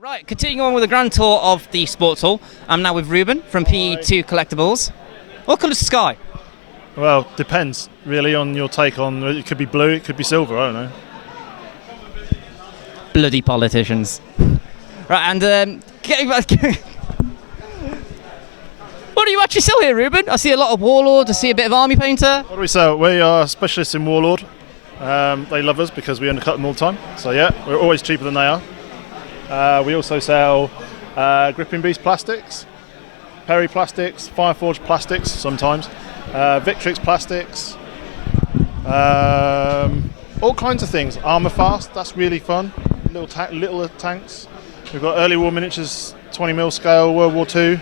Right, continuing on with the grand tour of the sports hall. I'm now with Ruben from PE2 Collectibles. What colour's the sky? Well, depends really on your take on it. Could be blue, it could be silver, I don't know. Bloody politicians. Right, and getting back. What do you actually sell here, Ruben? I see a lot of Warlord, I see a bit of Army Painter. What do we sell? We are specialists in Warlord. They love us because we undercut them all the time. So yeah, we're always cheaper than they are. We also sell Gripping Beast plastics, Parry plastics, Fireforge plastics sometimes, Victrix plastics, all kinds of things. Armour Fast, that's really fun. Little tanks. We've got early war miniatures, 20mm scale, World War II.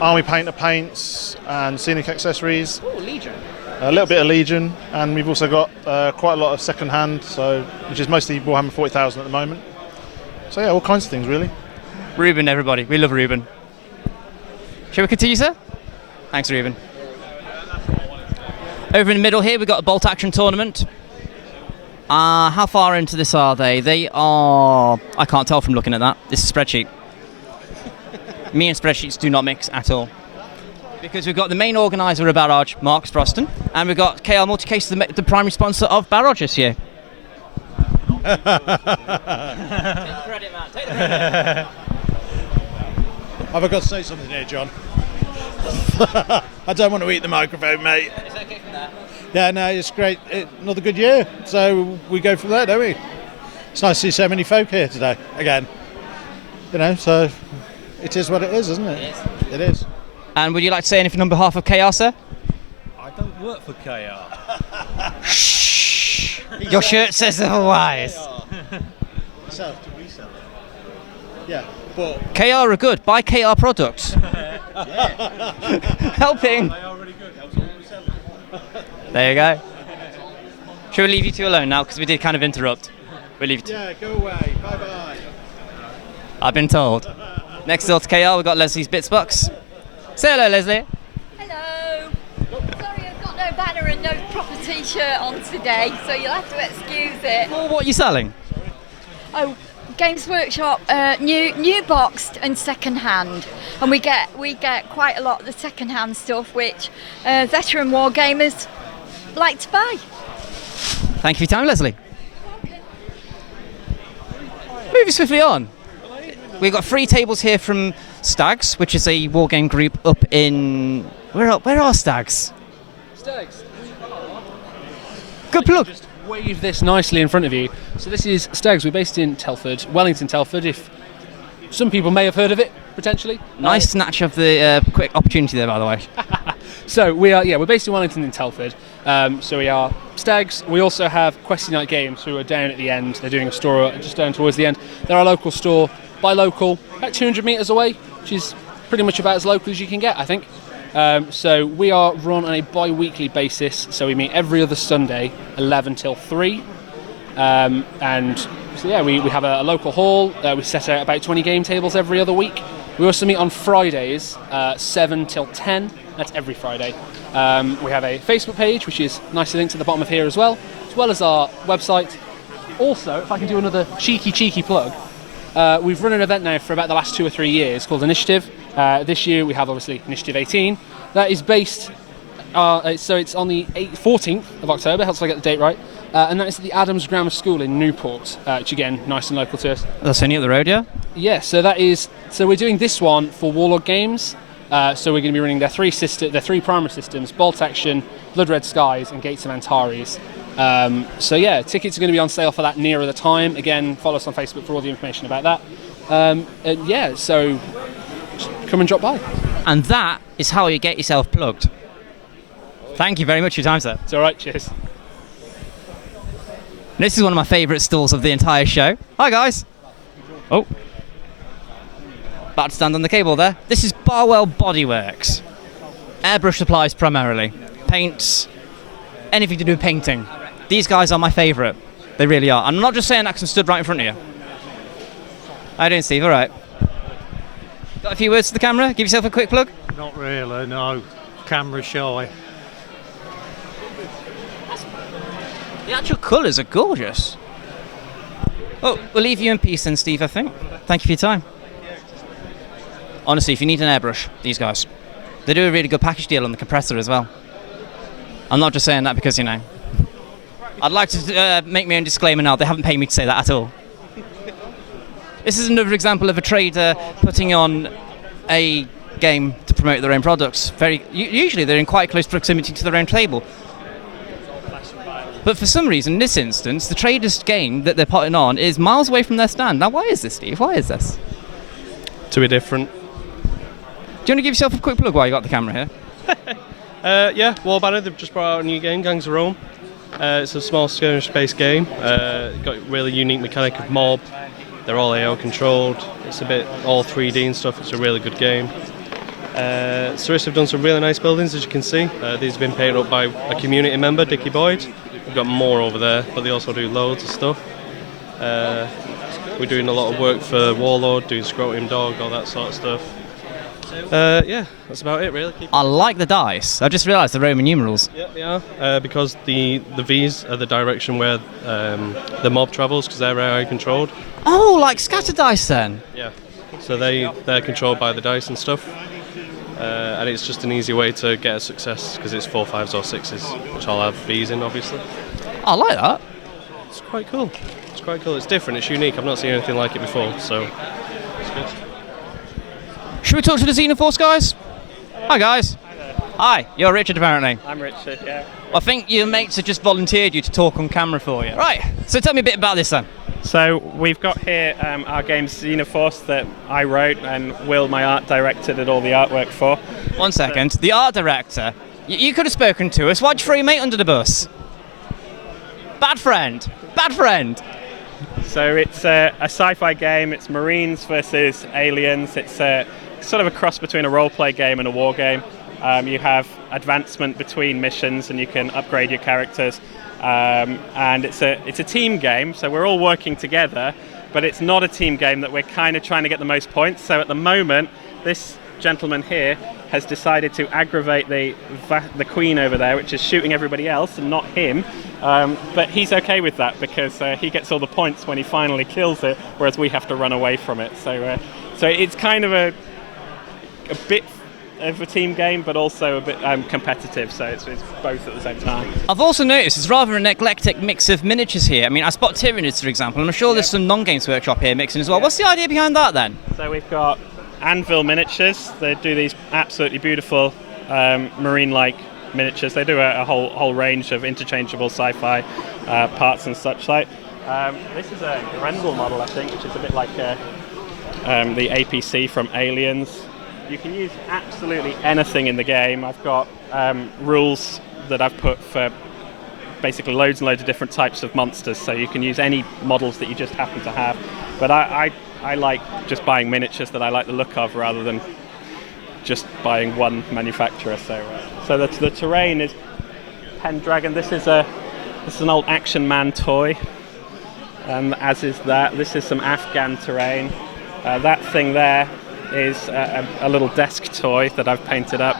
Army Painter paints and scenic accessories. Oh, Legion. A little bit of Legion, and we've also got quite a lot of second-hand, which is mostly Warhammer 40,000 at the moment. So yeah, all kinds of things really. Ruben, everybody, we love Ruben. Shall we continue, sir? Thanks, Ruben. Over in the middle here, we've got a bolt action tournament. How far into this are they? They are... I can't tell from looking at that. This is a spreadsheet. Me and spreadsheets do not mix at all. Because we've got the main organiser of Barrage, Mark Sproston, and we've got KR Multicase, the primary sponsor of Barrage this year. Take the credit, man. Take the credit. Have I got to say something here, John? I don't want to eat the microphone, mate. It's okay from there. Yeah, no, it's great. Another good year. So we go from there, don't we? It's nice to see so many folk here today, again. You know, so it is what it is, isn't it? It is. It is. And would you like to say anything on behalf of KR, sir? I don't work for KR. Shh! Your shirt says otherwise. Sell to resell. Yeah, but KR are good. Buy KR products. Helping. They are really good. Helps all we sell. There you go. Shall we leave you two alone now? Because we did kind of interrupt. We'll leave you two. yeah, go away. Bye-bye. I've been told. Next door to KR, we've got Leslie's Bits Box. Say hello, Leslie. Hello. Sorry, I've got no banner and no proper T-shirt on today, so you'll have to excuse it. Well, what are you selling? Oh, Games Workshop, new boxed and second hand, and we get quite a lot of the second hand stuff, which veteran wargamers like to buy. Thank you for your time, Leslie. Moving swiftly on. We've got 3 tables here from Stags, which is a wargame group up in... Where are Stags? Stags. Good plug. Just wave this nicely in front of you. So this is Stags. We're based in Telford, Wellington, Telford. If some people may have heard of it, potentially. Nice snatch of the quick opportunity there, by the way. So we're based in Wellington in Telford. So we are Stags. We also have Questy Night Games, who are down at the end. They're doing a store just down towards the end. They're our local store. Buy local, about 200 metres away, which is pretty much about as local as you can get, I think. So we are run on a bi-weekly basis, so we meet every other Sunday, 11 till 3. And so yeah, we have a local hall. We set out about 20 game tables every other week. We also meet on Fridays, 7 till 10. That's every Friday. We have a Facebook page, which is nicely linked to the bottom of here as well as our website. Also, if I can do another cheeky plug, we've run an event now for about the last 2 or 3 years called Initiative. This year we have obviously Initiative 18. That is based, so it's on the 14th of October, helps I get the date right, and that is at the Adams Grammar School in Newport, which again, nice and local to us. That's only up the road, yeah? Yeah, so we're doing this one for Warlord Games. So we're going to be running their 3 primary systems, Bolt Action, Blood Red Skies, and Gates of Antares. So yeah, tickets are going to be on sale for that nearer the time. Again, follow us on Facebook for all the information about that. Yeah, so come and drop by. And that is how you get yourself plugged. Thank you very much for your time, sir. It's all right, cheers. This is one of my favourite stalls of the entire show. Hi, guys. Oh. About to stand on the cable there. This is Barwell Bodyworks. Airbrush supplies primarily. Paints, anything to do with painting. These guys are my favourite. They really are. I'm not just saying that because I'm stood right in front of you. How you doing, Steve? All right. Got a few words to the camera? Give yourself a quick plug? Not really, no. Camera shy. The actual colours are gorgeous. Well, we'll leave you in peace then, Steve, I think. Thank you for your time. Honestly, if you need an airbrush, these guys. They do a really good package deal on the compressor as well. I'm not just saying that because, you know, I'd like to make my own disclaimer now. They haven't paid me to say that at all. This is another example of a trader putting on a game to promote their own products. Usually they're in quite close proximity to their own table. But for some reason, in this instance, the trader's game that they're putting on is miles away from their stand. Now, why is this, Steve? Why is this? To be different. Do you want to give yourself a quick plug while you got the camera here? Yeah, War Banner, they've just brought out a new game, Gangs of Rome. It's a small skirmish-based game. Got a really unique mechanic of mob. They're all AO controlled. It's a bit all 3D and stuff. It's a really good game. Cirrus have done some really nice buildings, as you can see. These have been painted up by a community member, Dickie Boyd. We've got more over there, but they also do loads of stuff. We're doing a lot of work for Warlord, doing Scrotium Dog, all that sort of stuff. Yeah, that's about it really. I like the dice. I just realised the Roman numerals. Yeah, they are, because the V's are the direction where the mob travels, because they're AI controlled. Oh, like scatter dice then? Yeah, so they're controlled by the dice and stuff. And it's just an easy way to get a success, because it's 4, 5s or 6s, which I'll have V's in, obviously. I like that. It's quite cool. It's quite cool. It's different. It's unique. I've not seen anything like it before, so it's good. Should we talk to the Xenoforce guys? Hi guys. Hi, you're Richard apparently. I'm Richard, yeah. I think your mates have just volunteered you to talk on camera for you. Right, so tell me a bit about this then. So we've got here our game Xenoforce that I wrote and Will, my art director, did all the artwork for. 1 second, the art director. You could have spoken to us. Why'd you throw your mate under the bus? Bad friend. Bad friend. So it's a sci-fi game. It's Marines versus aliens. It's sort of a cross between a role-play game and a war game. You have advancement between missions and you can upgrade your characters. And it's a team game, so we're all working together, but it's not a team game that we're kind of trying to get the most points. So at the moment, this gentleman here has decided to aggravate the queen over there, which is shooting everybody else and not him. But he's okay with that because he gets all the points when he finally kills it, whereas we have to run away from it. So it's kind of a bit of a team game, but also a bit competitive, so it's both at the same time. I've also noticed it's rather an eclectic mix of miniatures here. I mean, I spot Tyranids, for example, and I'm sure there's some non-Games Workshop here mixing as well. What's the idea behind that then? So we've got Anvil Miniatures. They do these absolutely beautiful marine-like miniatures. They do a whole range of interchangeable sci-fi parts and such like. This is a Grendel model, I think, which is a bit like the APC from Aliens. You can use absolutely anything in the game. I've got rules that I've put for basically loads and loads of different types of monsters, so you can use any models that you just happen to have. But I like just buying miniatures that I like the look of rather than just buying one manufacturer. So the terrain is Pendragon. This is an old Action Man toy, as is that. This is some Afghan terrain. That thing there is a little desk toy that I've painted up,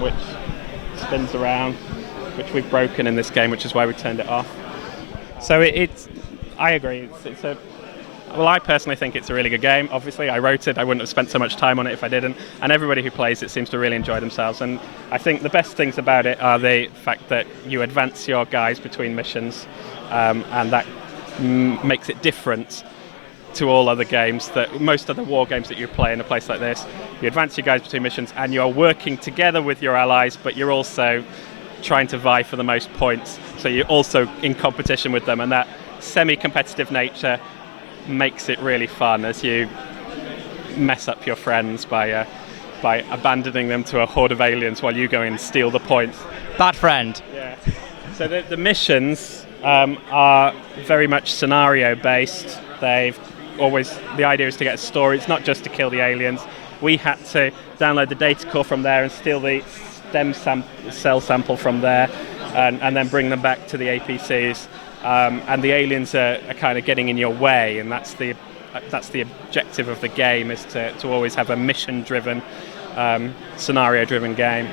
which spins around, which we've broken in this game, which is why we turned it off. So I agree. Well, I personally think it's a really good game. Obviously, I wrote it. I wouldn't have spent so much time on it if I didn't. And everybody who plays it seems to really enjoy themselves. And I think the best things about it are the fact that you advance your guys between missions, and that makes it different to all other games, that most other war games that you play in a place like this. You advance your guys between missions and you're working together with your allies, but you're also trying to vie for the most points, so you're also in competition with them, and that semi-competitive nature makes it really fun as you mess up your friends by abandoning them to a horde of aliens while you go and steal the points. Bad friend. Yeah. So the missions are very much scenario based. The idea is to get a story. It's not just to kill the aliens. We had to download the data core from there and steal the stem cell sample from there, and then bring them back to the APCs. And the aliens are kind of getting in your way, and that's the objective of the game, is to always have a mission-driven, scenario-driven game.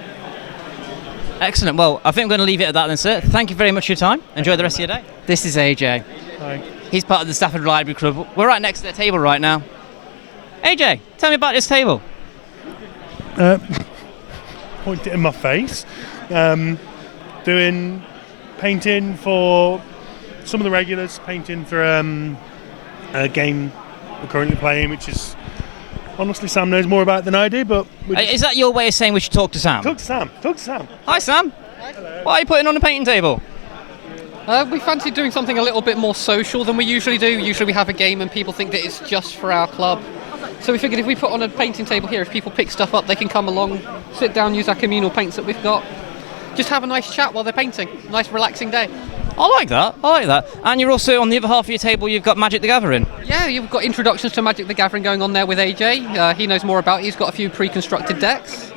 Excellent. Well, I think I'm going to leave it at that then, sir. Thank you very much for your time. Enjoy the rest of your day. This is AJ. Hi. He's part of the Stafford Library Club. We're right next to their table right now. AJ, tell me about this table. Point it in my face. Doing painting for some of the regulars, painting for a game we're currently playing, which is, honestly, Sam knows more about it than I do, but... Is that your way of saying we should talk to Sam? Talk to Sam. Hi, Sam. What are you putting on the painting table? We fancy doing something a little bit more social than we usually do. Usually we have a game and people think that it's just for our club. So we figured if we put on a painting table here, if people pick stuff up, they can come along, sit down, use our communal paints that we've got. Just have a nice chat while they're painting. Nice relaxing day. I like that. And you're also, on the other half of your table, you've got Magic the Gathering. Yeah, you've got introductions to Magic the Gathering going on there with AJ. He knows more about it. He's got a few pre-constructed decks.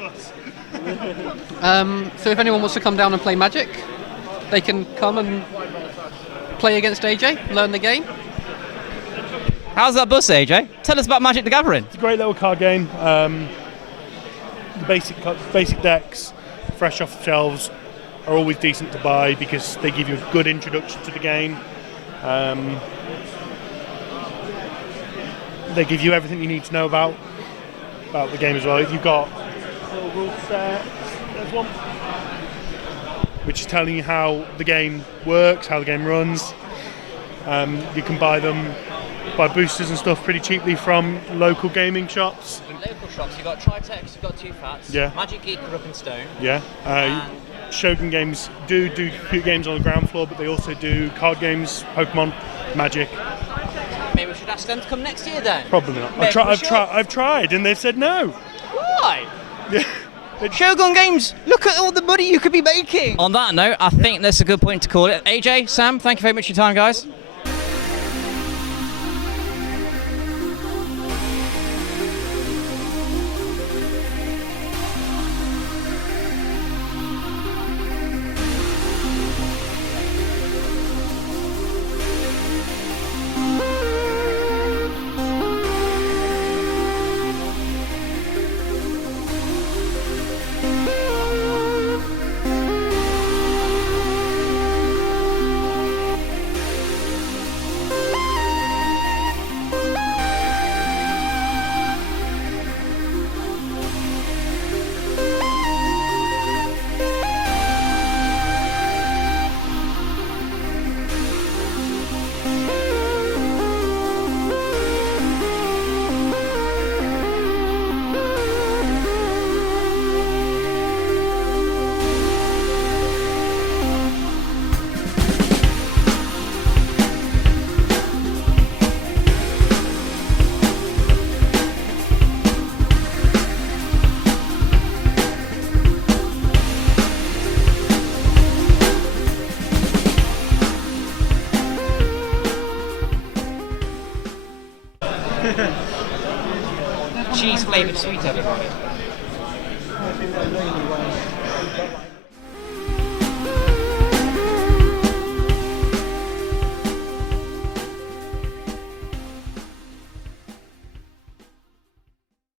So if anyone wants to come down and play Magic, they can come and play against AJ, learn the game. How's that bus, AJ? Tell us about Magic the Gathering. It's a great little card game. The basic decks, fresh off the shelves, are always decent to buy because they give you a good introduction to the game. They give you everything you need to know about the game as well. You've got a little rule set, there's one, which is telling you how the game works, how the game runs. You can buy boosters and stuff pretty cheaply from local gaming shops. In local shops, you've got Tritex, you've got Two Fats, Yeah. Magic Geek, Rook and Stone. Yeah. Shogun Games do computer games on the ground floor, but they also do card games, Pokemon, Magic. Maybe we should ask them to come next year then. Probably not. Maybe we should. I've tried, and they've said no. Why? Shogun Games, look at all the money you could be making. On that note, I think that's a good point to call it. AJ, Sam, thank you very much for your time, guys. Cheese flavoured sweet, everybody.